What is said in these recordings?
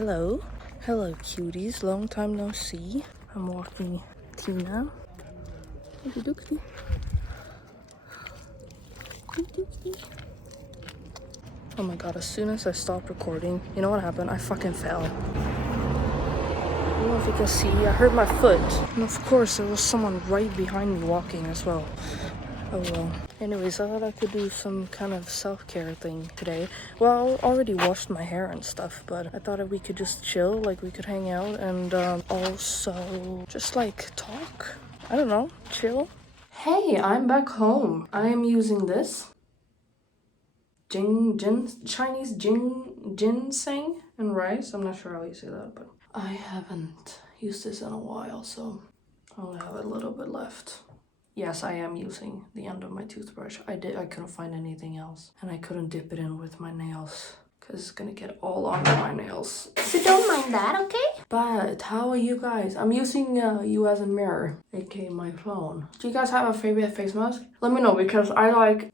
Hello. Hello, cuties. Long time no see. I'm walking Tina. Oh my god, as soon as I stopped recording, you know what happened? I fucking fell. I don't know if you can see, I hurt my foot. And of course, there was someone right behind me walking as well. Oh well. Anyways, I thought I could do some kind of self-care thing today. Well, I already washed my hair and stuff, but I thought that we could just chill, like we could hang out and also just like talk. I don't know, chill. Hey, I'm back home. I am using this Chinese ginseng and rice. I'm not sure how you say that, but I haven't used this in a while, so I only have a little bit left. Yes, I am using the end of my toothbrush. I couldn't find anything else. And I couldn't dip it in with my nails because it's gonna get all under my nails. So don't mind that, okay? But how are you guys? I'm using you as a mirror, aka my phone. Do you guys have a favorite face mask? Let me know, because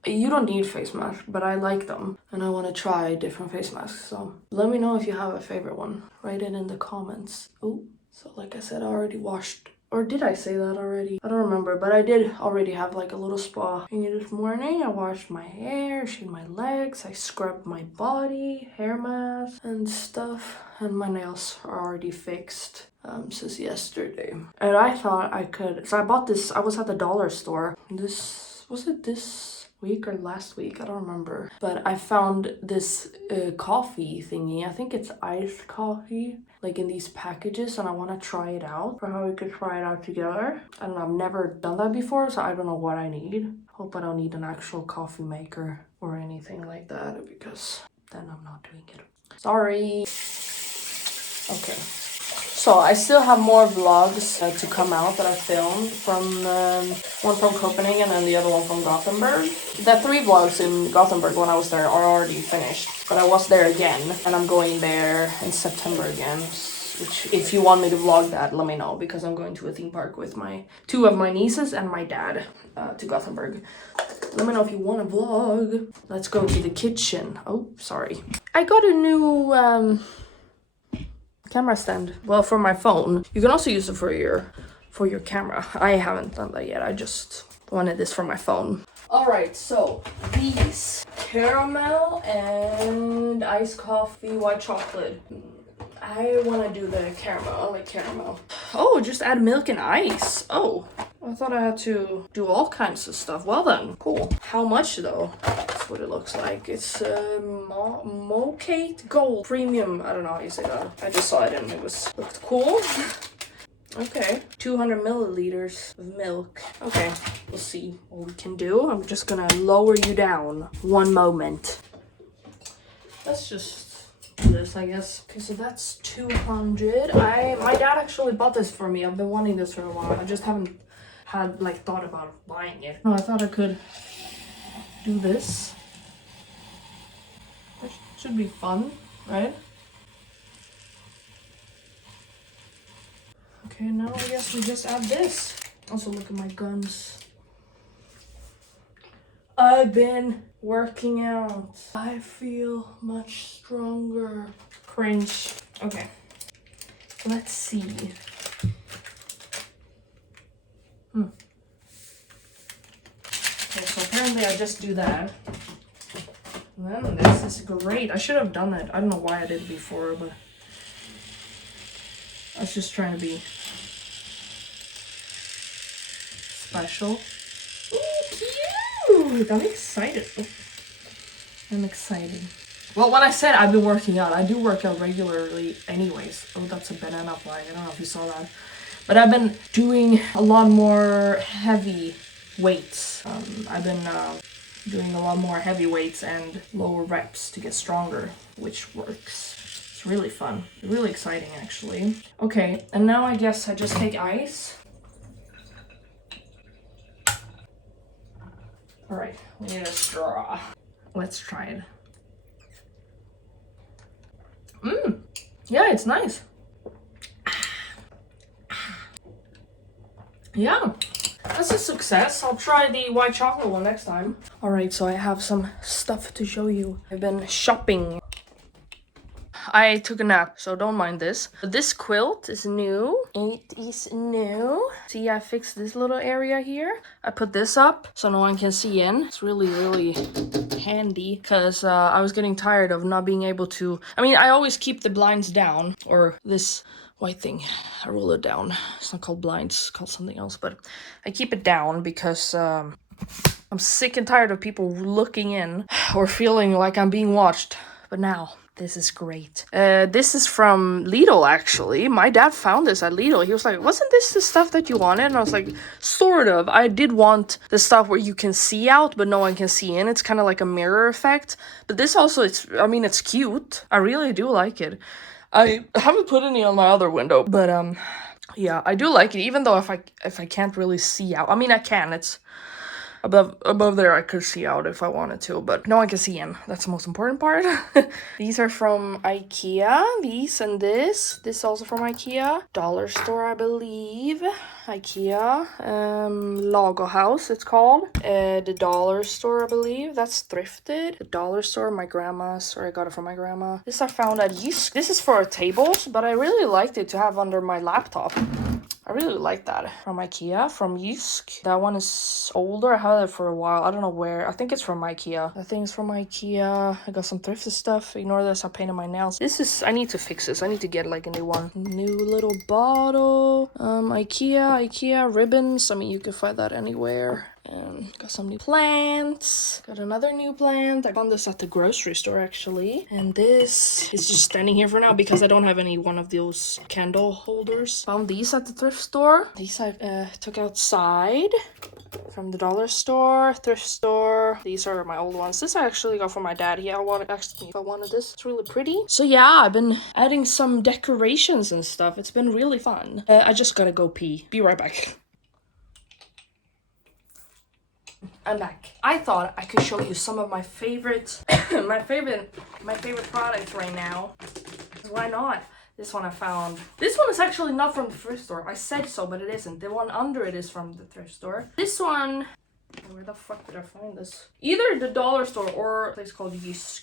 you don't need face masks, but I like them. And I want to try different face masks. So let me know if you have a favorite one. Write it in the comments. Oh, so like I said, I already washed. Or did I say that already? I don't remember, but I did already have like a little spa. And this morning I washed my hair, shaved my legs, I scrubbed my body, hair mask and stuff. And my nails are already fixed since yesterday. And I thought I could, so I bought this, I was at the dollar store. Was it this week or last week? I don't remember. But I found this coffee thingy. I think it's iced coffee, like in these packages, and I want to try it out for how we could try it out together. I don't know, I've never done that before, so I don't know what I need. Hope I don't need an actual coffee maker or anything like that, because then I'm not doing it. Sorry. Okay. So I still have more vlogs to come out that I filmed, from one from Copenhagen and the other one from Gothenburg. The 3 vlogs in Gothenburg when I was there are already finished, but I was there again, and I'm going there in September again. Which, if you want me to vlog that, let me know, because I'm going to a theme park with my 2 of my nieces and my dad to Gothenburg. Let me know if you want to vlog. Let's go to the kitchen. Oh, sorry. I got a new camera stand. Well, for my phone. You can also use it for your camera. I haven't done that yet. I just wanted this for my phone. Alright, so these caramel and iced coffee, white chocolate. I want to do the caramel. I like caramel. Oh, just add milk and ice. Oh, I thought I had to do all kinds of stuff. Well then, cool. How much though? That's what it looks like. It's Mocate Gold Premium. I don't know how you say that. I just saw it and it looked cool. Okay, 200 milliliters of milk. Okay, we'll see what we can do. I'm just gonna lower you down one moment. Let's just do this, I guess. Okay, so that's 200. My dad actually bought this for me. I've been wanting this for a while. I just haven't had thought about buying it. Oh, I thought I could do this. That should be fun, right? Okay, now I guess we just add this. Also, look at my guns. I've been working out. I feel much stronger. Cringe. Okay. Let's see. Okay, so apparently I just do that. And then this is great. I should have done it. I don't know why I did it before, but I was just trying to be special. Ooh, cute! I'm excited. Oh, I'm excited. Well, when I said I've been working out, I do work out regularly anyways. Oh, that's a banana fly. I don't know if you saw that. But I've been doing a lot more heavy weights. I've been doing a lot more heavy weights and lower reps to get stronger, which works. It's really fun. Really exciting, actually. Okay, and now I guess I just take ice. All right, we need a straw. Let's try it. Yeah, it's nice. Yeah, that's a success. I'll try the white chocolate one next time. All right, so I have some stuff to show you. I've been shopping. I took a nap, so don't mind this. This quilt is new. It is new. See, I fixed this little area here. I put this up so no one can see in. It's really, really handy because I was getting tired of not being able to... I mean, I always keep the blinds down, or this white thing, I roll it down. It's not called blinds, it's called something else, but I keep it down because I'm sick and tired of people looking in or feeling like I'm being watched. But now, this is great. This is from Lidl, actually. My dad found this at Lidl. He was like, wasn't this the stuff that you wanted? And I was like, sort of. I did want the stuff where you can see out, but no one can see in. It's kind of like a mirror effect. But this also, it's cute. I really do like it. I haven't put any on my other window, but yeah, I do like it, even though if I can't really see out. I mean, I can. It's above there. I could see out if I wanted to, but no one can see in. That's the most important part. These are from IKEA. These and this. This also from IKEA. Dollar store, I believe. IKEA. Lagerhaus, it's called. The dollar store, I believe. That's thrifted. The dollar store, my grandma's, or I got it from my grandma. This I found at Jysk. This is for tables, but I really liked it to have under my laptop. I really like that. From IKEA, from Jysk. That one is older. I had it for a while. I don't know where. I think it's from IKEA. I think it's from IKEA. I got some thrifted stuff. Ignore this. I painted my nails. I need to fix this. I need to get like a new one. New little bottle. IKEA ribbons. I mean, you can find that anywhere. And got some new plants. Got another new plant. I found this at the grocery store, actually. And this is just standing here for now because I don't have any one of those candle holders. Found these at the thrift store. These I took outside from the dollar store, thrift store. These are my old ones. This I actually got from my dad. He asked me if I wanted this. It's really pretty. So yeah, I've been adding some decorations and stuff. It's been really fun. I just gotta go pee. Be right back. I'm back. I thought I could show you some of my favorite my favorite products right now. Why not? This one I found. This one is actually not from the thrift store. I said so, but it isn't. The one under it is from the thrift store. This one, where the fuck did I find this? Either the dollar store or a place called Jysk.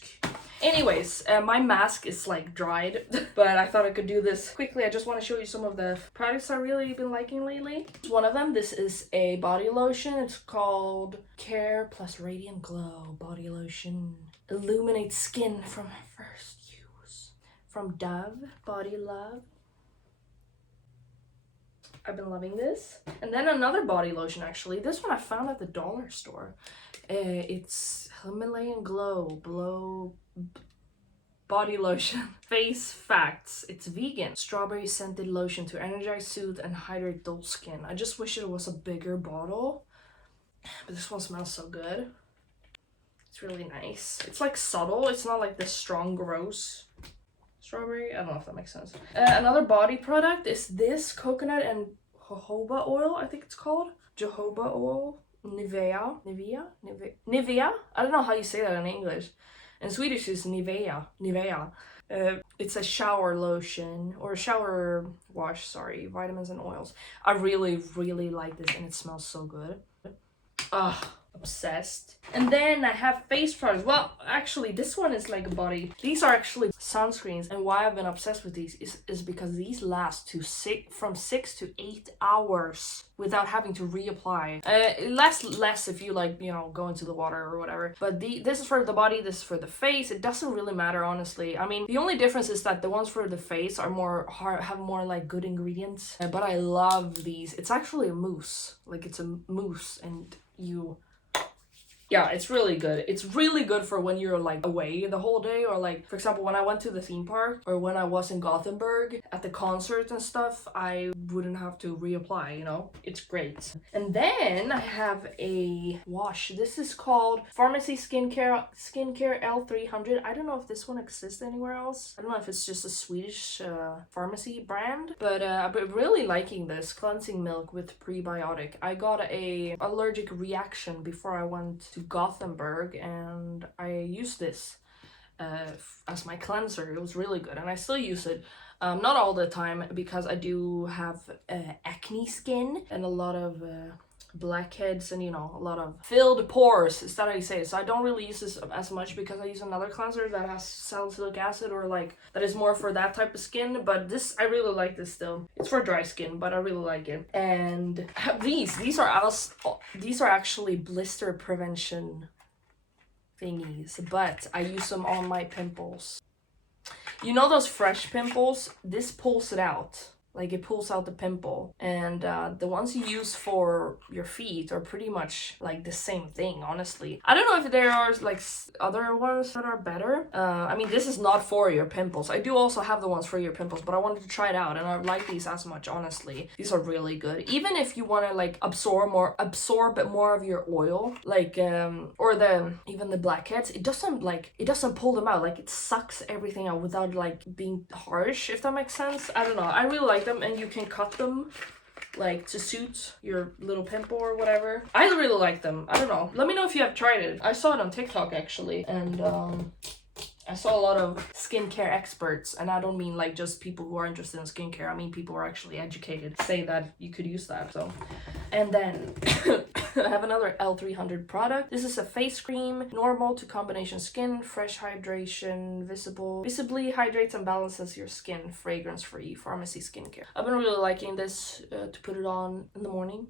Anyways, my mask is like dried, but I thought I could do this quickly. I just want to show you some of the products I've really been liking lately. One of them, this is a body lotion. It's called Care Plus Radiant Glow Body Lotion. Illuminates skin from first use. From Dove Body Love. I've been loving this. And then another body lotion, actually. This one I found at the dollar store. It's Himalayan Glow body lotion. Face facts. It's vegan. Strawberry scented lotion to energize, soothe, and hydrate dull skin. I just wish it was a bigger bottle. But this one smells so good. It's really nice. It's like subtle. It's not like the strong, gross strawberry. I don't know if that makes sense. Another body product is this coconut and jojoba oil, I think it's called. Jojoba oil. Nivea. I don't know how you say that in English. In Swedish it's Nivea. It's a shower lotion or shower wash, sorry, vitamins and oils. I really, really like this and it smells so good. Obsessed. And then I have face products. Well, actually, this one is like a body. These are actually sunscreens, and why I've been obsessed with these is because these last from 6 to 8 hours without having to reapply. Less if you like, go into the water or whatever. But this is for the body, this is for the face. It doesn't really matter, honestly. I mean, the only difference is that the ones for the face are have more like good ingredients. But I love these. It's actually a mousse. Like it's a mousse, and yeah, it's really good. It's really good for when you're like away the whole day, or like, for example, when I went to the theme park or when I was in Gothenburg at the concert and stuff, I wouldn't have to reapply, It's great. And then I have a wash. This is called Pharmacy Skincare L300. I don't know if this one exists anywhere else. I don't know if it's just a Swedish pharmacy brand, but I've been really liking this cleansing milk with prebiotic. I got a allergic reaction before I went to Gothenburg, and I used this as my cleanser. It was really good, and I still use it. Not all the time, because I do have acne skin and a lot of blackheads and, you know, a lot of filled pores. Is that how you say it? So I don't really use this as much because I use another cleanser that has salicylic acid, or like that is more for that type of skin. But this, I really like this still. It's for dry skin, but I really like it. And these are actually blister prevention thingies, but I use them on my pimples. You know those fresh pimples? This pulls it out. Like, it pulls out the pimple. And the ones you use for your feet are pretty much like the same thing, honestly. I don't know if there are like other ones that are better. I mean, this is not for your pimples. I do also have the ones for your pimples, but I wanted to try it out, and I like these as much, honestly. These are really good. Even if you want to like absorb more of your oil, like or even the blackheads, it doesn't pull them out. Like, it sucks everything out without like being harsh, if that makes sense. I don't know. I really like them, and you can cut them like to suit your little pimple or whatever. I really like them. I don't know. Let me know if you have tried it. I saw it on TikTok actually, and I saw a lot of skincare experts, and I don't mean like just people who are interested in skincare. I mean people who are actually educated say that you could use that. So, and then I have another L300 product. This is a face cream, normal to combination skin, fresh hydration, visibly hydrates and balances your skin, fragrance-free, pharmacy skincare. I've been really liking this to put it on in the morning,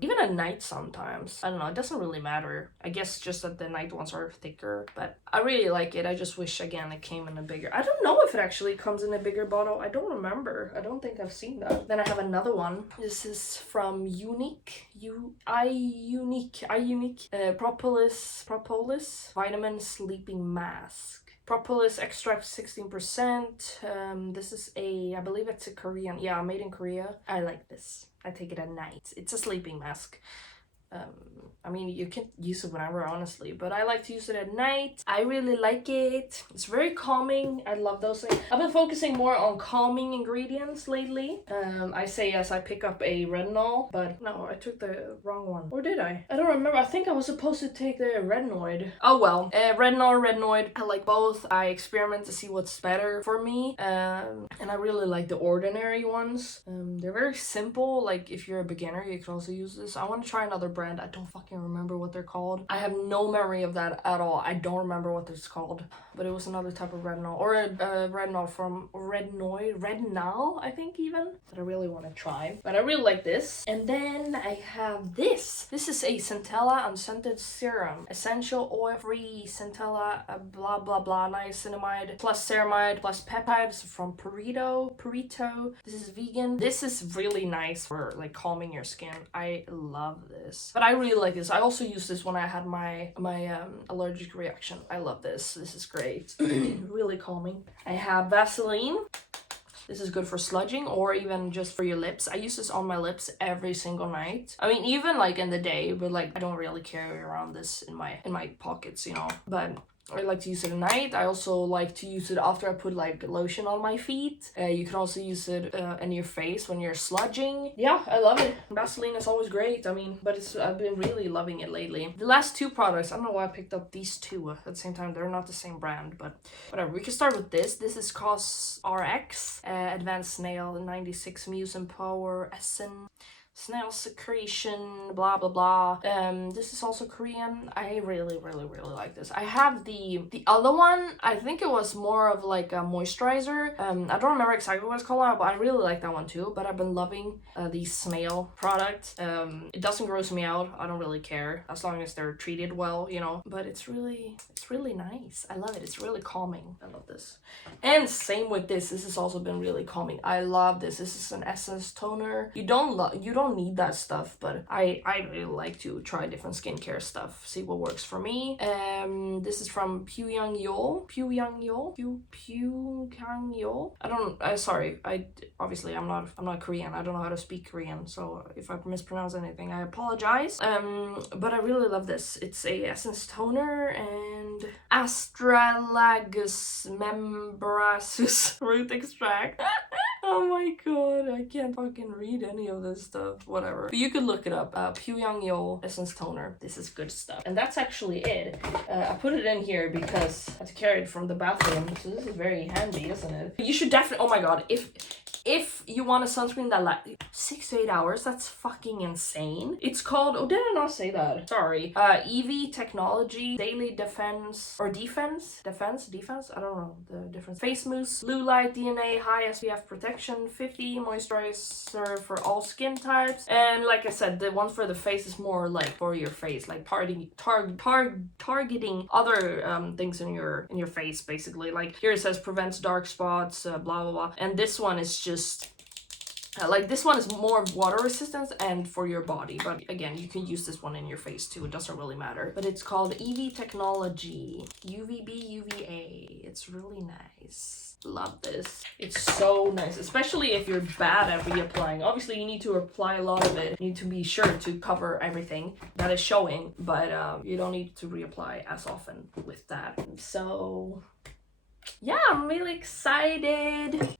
even at night sometimes. I don't know, it doesn't really matter. I guess just that the night ones are thicker, but I really like it. I just wish, again, it came in a bigger... I don't know if it actually comes in a bigger bottle. I don't remember. I don't think I've seen that. Then I have another one. This is from Unique. Propolis Vitamin Sleeping Mask. Propolis extract 16%. This is I believe it's a Korean. Yeah, made in Korea. I like this. I take it at night. It's a sleeping mask. I mean, you can use it whenever, honestly, but I like to use it at night. I really like it. It's very calming. I love those things. I've been focusing more on calming ingredients lately. I say yes, I pick up a retinol, but no, I took the wrong one. Or did I? I don't remember. I think I was supposed to take the retinoid. Oh well. Retinol, retinoid. I like both. I experiment to see what's better for me. And I really like the ordinary ones. They're very simple. Like, if you're a beginner, you can also use this. I want to try another brand. I don't fucking remember what they're called. I have no memory of that at all. I don't remember what it's called, but it was another type of retinol, or a retinol from retinol, I think, even, that I really want to try. But I really like this. And then I have this. This is a Centella unscented serum, essential oil-free Centella blah blah blah niacinamide plus ceramide plus peptides from Purito. This is vegan. This is really nice for like calming your skin. I love this. But I really like this. I also used this when I had my allergic reaction. I love this. This is great. Really calming. I have Vaseline. This is good for sludging or even just for your lips. I use this on my lips every single night. I mean, even like in the day, but like I don't really carry around this in my pockets, you know. But I like to use it at night. I also like to use it after I put like lotion on my feet. You can also use it in your face when you're sludging. Yeah, I love it. Vaseline is always great. I mean, but I've been really loving it lately. The last two products, I don't know why I picked up these two at the same time. They're not the same brand, but whatever. We can start with this. This is CosRx Advanced Snail 96 Mucin Power Essence. Snail secretion, blah blah blah. This is also Korean. I really like this. I have the other one. I think it was more of like a moisturizer. I don't remember exactly what it's called, but I really like that one too. But I've been loving these snail products. It doesn't gross me out. I don't really care as long as they're treated well, you know. But it's really nice. I love it. It's really calming. I love this. And same with this. This has also been really calming. I love this. This is an essence toner. You don't need that stuff, but I really like to try different skincare stuff, see what works for me. This is from Pyongyang. Obviously I'm not Korean. I don't know how to speak Korean, so if I mispronounce anything, I apologize. But I really love this. It's a essence toner and Astragalus membrasus root extract. Oh my god, I can't fucking read any of this stuff. Whatever. But you could look it up. Pyongyang Essence Toner. This is good stuff. And that's actually it. I put it in here because I had to carry it from the bathroom. So this is very handy, isn't it? You should definitely... Oh my god. if you want a sunscreen that lasts 6 to 8 hours, that's fucking insane. It's called, oh, did I not say that? Sorry. EV Technology Daily Defense, or Defense? Defense? I don't know the difference. Face Mousse, Blue Light DNA, High SPF Protection, 50 moisturizer for all skin types. And like I said, the one for the face is more like for your face, like targeting other things in your face, basically. Like here it says prevents dark spots, blah blah blah. And this one is just like this one is more water resistance and for your body, but again, you can use this one in your face too, it doesn't really matter. But it's called EV Technology UVB UVA. It's really nice. Love this. It's so nice, especially if you're bad at reapplying. Obviously you need to apply a lot of it, you need to be sure to cover everything that is showing, but you don't need to reapply as often with that. So yeah, I'm really excited.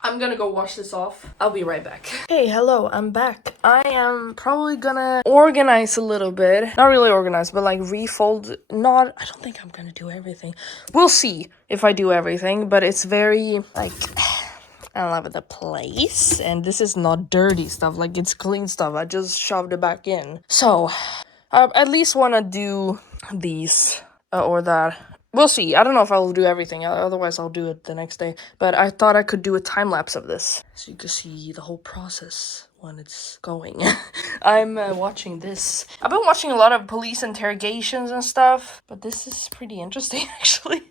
I'm gonna go wash this off. I'll be right back. Hey, hello, I'm back. I am probably gonna organize a little bit. Not really organize, but like refold. I don't think I'm gonna do everything. We'll see if I do everything, but it's very like, I love the place. And this is not dirty stuff, like it's clean stuff. I just shoved it back in. So, I at least wanna do these or that. We'll see. I don't know if I'll do everything, otherwise I'll do it the next day. But I thought I could do a time-lapse of this, so you can see the whole process when it's going. I'm watching this. I've been watching a lot of police interrogations and stuff, but this is pretty interesting, actually.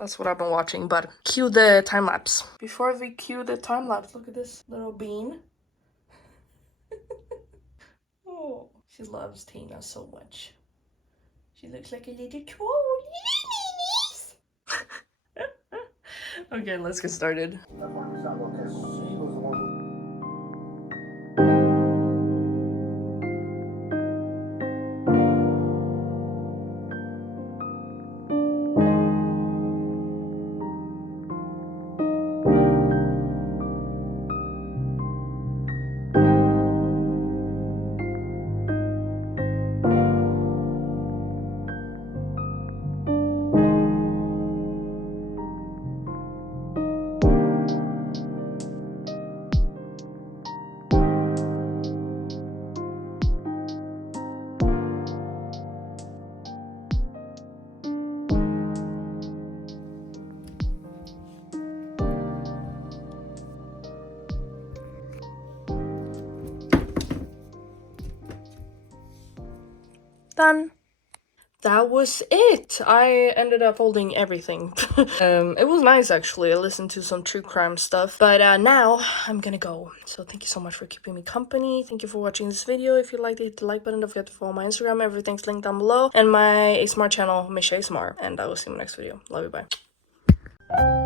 That's what I've been watching, but cue the time-lapse. Before we cue the time-lapse, look at this little bean. Oh, she loves Tina so much. She looks like a little troll. Okay, let's get started. Done. That was it. I ended up holding everything. It was nice, actually. I listened to some true crime stuff. But now I'm gonna go. So thank you so much for keeping me company. Thank you for watching this video. If you liked it, hit the like button. Don't forget to follow my Instagram. Everything's linked down below. And my ASMR channel, mish.youtube. And I will see you in the next video. Love you, bye.